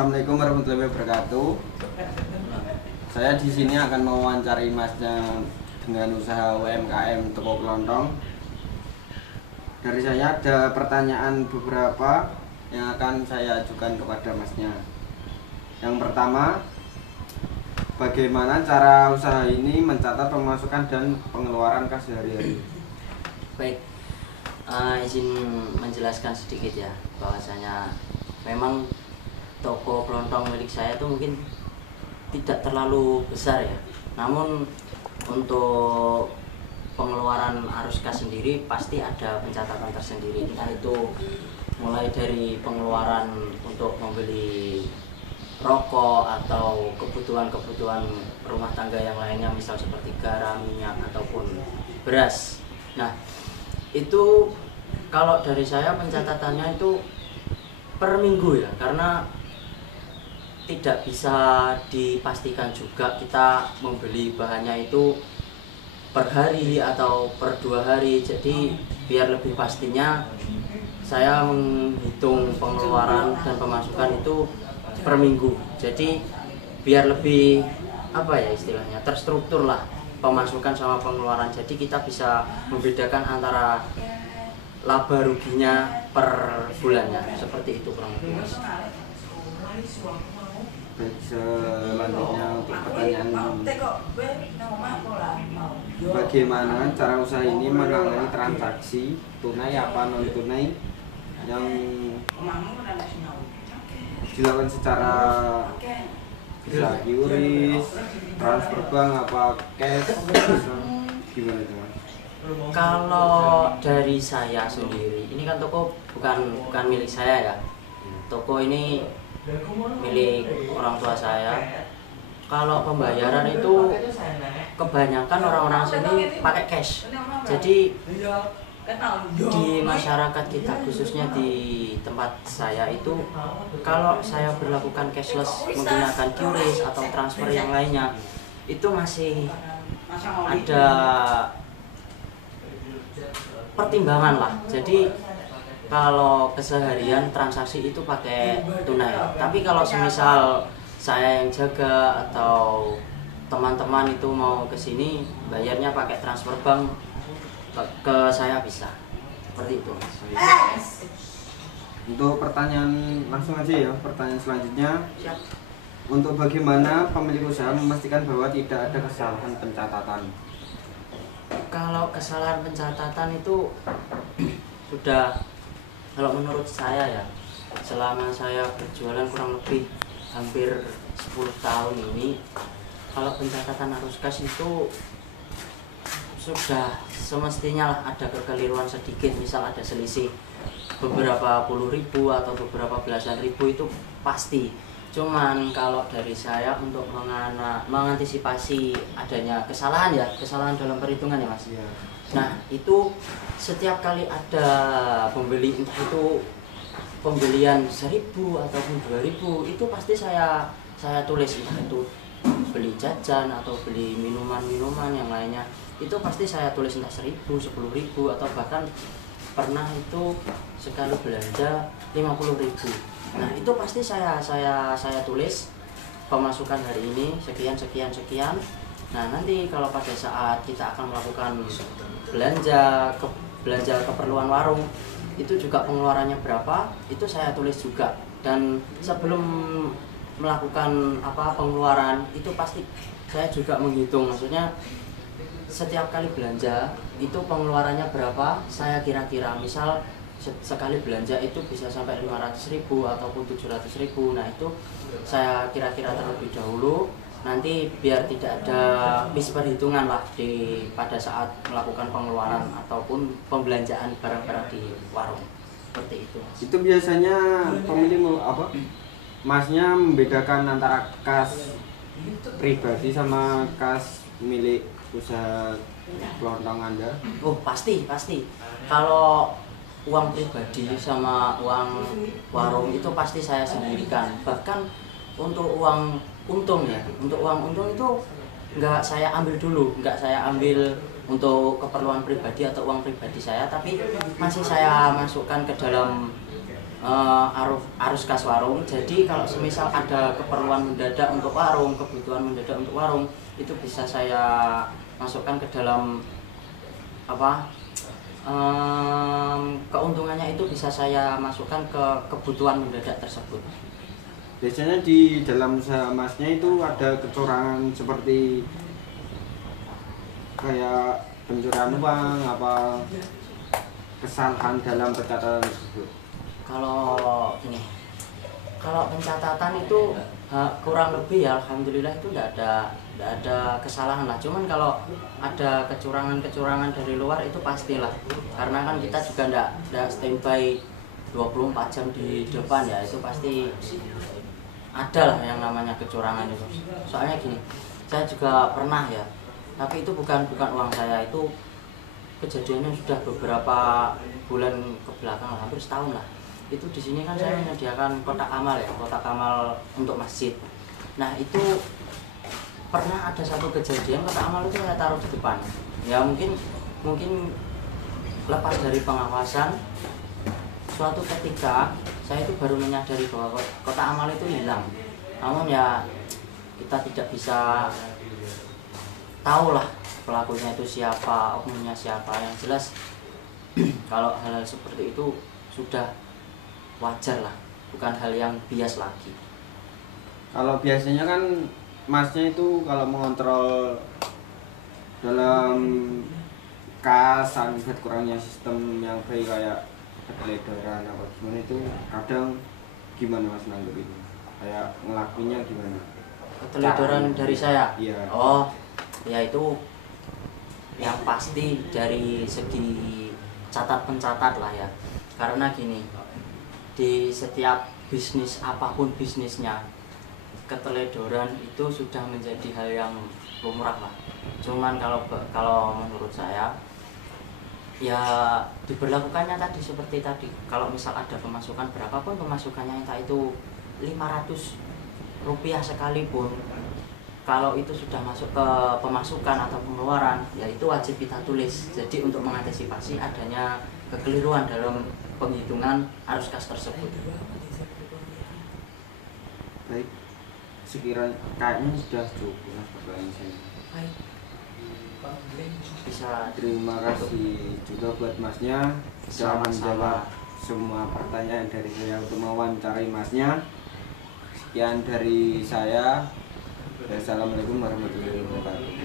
Assalamualaikum warahmatullahi wabarakatuh. Saya di sini akan mewawancari Masnya dengan usaha UMKM Toko Kelontong. Dari saya ada pertanyaan beberapa yang akan saya ajukan kepada Masnya. Yang pertama, bagaimana cara usaha ini mencatat pemasukan dan pengeluaran kas sehari-hari? Baik, izin menjelaskan sedikit ya, bahwasanya memang toko kelontong milik saya itu mungkin tidak terlalu besar ya. Namun untuk pengeluaran arus kas sendiri pasti ada pencatatan tersendiri. Entah itu mulai dari pengeluaran untuk membeli rokok atau kebutuhan-kebutuhan rumah tangga yang lainnya, misal seperti garam, minyak ataupun beras. Nah, itu kalau dari saya pencatatannya itu per minggu ya, karena tidak bisa dipastikan juga kita membeli bahannya itu per hari atau per 2 hari. Jadi biar lebih pastinya saya menghitung pengeluaran dan pemasukan itu per minggu. Jadi biar lebih istilahnya terstruktur lah pemasukan sama pengeluaran. Jadi kita bisa membedakan antara laba ruginya per bulannya. Seperti itu kurang lebih, Mas. Baik, selanjutnya untuk pertanyaan, bagaimana cara usaha ini menangani transaksi tunai apa non tunai yang dilakukan secara bisa QRIS, transfer bank apa cash, gimana itu, Mas? Kalau dari saya sendiri, ini kan toko bukan milik saya ya. Toko ini milik orang tua saya. Kalau pembayaran itu kebanyakan orang-orang sini pakai cash. Jadi di masyarakat kita, khususnya di tempat saya itu, kalau saya berlakukan cashless menggunakan QRIS atau transfer yang lainnya, itu masih ada pertimbangan lah. Jadi kalau keseharian transaksi itu pakai tunai. Tapi kalau semisal saya yang jaga atau teman-teman itu mau ke sini bayarnya pakai transfer bank, ke saya bisa. Seperti itu. Untuk pertanyaan langsung aja ya, pertanyaan selanjutnya. Siap. Untuk bagaimana pemilik usaha memastikan bahwa tidak ada kesalahan pencatatan? Kalau kesalahan pencatatan itu sudah, kalau menurut saya ya, selama saya berjualan kurang lebih hampir 10 tahun ini, kalau pencatatan arus kas itu sudah semestinya lah ada kekeliruan sedikit. Misal ada selisih beberapa puluh ribu atau beberapa belasan ribu, itu pasti. Cuman kalau dari saya untuk mengantisipasi adanya kesalahan ya, kesalahan dalam perhitungan ya, Mas. Ya. Nah, itu setiap kali ada pembeli, entah itu pembelian 1.000 ataupun 2.000, itu pasti saya tulis, entah itu beli jajan atau beli minuman-minuman yang lainnya, itu pasti saya tulis entah 1.000, 10.000, atau bahkan pernah itu sekali belanja 50.000. Nah, itu pasti saya tulis pemasukan hari ini sekian sekian sekian. Nah, nanti kalau pada saat kita akan melakukan belanja keperluan warung, itu juga pengeluarannya berapa, itu saya tulis juga. Dan sebelum melakukan pengeluaran, itu pasti saya juga menghitung, maksudnya setiap kali belanja itu pengeluarannya berapa, saya kira-kira. Misal sekali belanja itu bisa sampai 500.000 ataupun 700.000. Nah, itu saya kira-kira terlebih dahulu, nanti biar tidak ada misperhitungan lah pada saat melakukan pengeluaran ataupun pembelanjaan barang-barang di warung. Seperti itu. Itu biasanya pemilik Masnya membedakan antara kas pribadi sama kas milik usaha kelontong Anda? Oh, pasti. Kalau uang pribadi sama uang warung itu pasti saya sendirikan. Bahkan untuk uang untung ya, untuk uang untung itu nggak saya ambil dulu, nggak saya ambil untuk keperluan pribadi atau uang pribadi saya, tapi masih saya masukkan ke dalam arus kas warung. Jadi kalau semisal ada keperluan mendadak untuk warung, kebutuhan mendadak untuk warung, itu bisa saya masukkan ke dalam apa, keuntungannya itu bisa saya masukkan ke kebutuhan mendadak tersebut. Biasanya di dalam usaha Masnya itu ada kecurangan seperti kayak pencurian uang, apa kesalahan dalam pencatatan tersebut? Kalau ini, kalau pencatatan itu kurang lebih ya alhamdulillah itu tidak ada kesalahan lah. Cuman kalau ada kecurangan dari luar itu pastilah, karena kan kita juga tidak standby 24 jam di depan ya, itu pasti ada lah yang namanya kecurangan itu. Soalnya gini, saya juga pernah ya, tapi itu bukan uang saya, itu kejadiannya sudah beberapa bulan ke belakang, hampir setahun lah. Itu di sini kan saya menyediakan kotak amal ya, kotak amal untuk masjid. Nah itu pernah ada satu kejadian, kotak amal itu saya taruh di depan. Ya mungkin lepas dari pengawasan, suatu ketika saya itu baru menyadari bahwa kotak amal itu hilang. Namun ya kita tidak bisa tahu lah pelakunya itu siapa, oknumnya siapa. Yang jelas kalau hal-hal seperti itu sudah wajar lah, bukan hal yang bias lagi. Kalau biasanya kan Masnya itu kalau mengontrol dalam kas akibat kurangnya sistem yang baik kayak keteledoran apa gimana, itu kadang gimana Mas nanggep itu? Kayak ngelakuinnya gimana? Keteledoran dari saya? Iya. Oh, ya itu yang pasti dari segi catat pencatat lah ya. Karena gini, di setiap bisnis apapun bisnisnya, keteledoran itu sudah menjadi hal yang lumrah lah. Cuman kalau menurut saya ya diberlakukannya tadi seperti tadi. Kalau misal ada pemasukan berapapun pemasukannya, entah itu 500 rupiah sekalipun, kalau itu sudah masuk ke pemasukan atau pengeluaran, ya itu wajib kita tulis. Jadi untuk mengantisipasi adanya kekeliruan dalam penghitungan arus kas tersebut. Baik, sekiranya kayaknya sudah cukup Mas pertanyaan saya. Baik. Bisa. Terima kasih juga buat Masnya sudah menjawab semua pertanyaan dari saya untuk mewawancarai Masnya. Sekian dari saya. Assalamualaikum warahmatullahi wabarakatuh.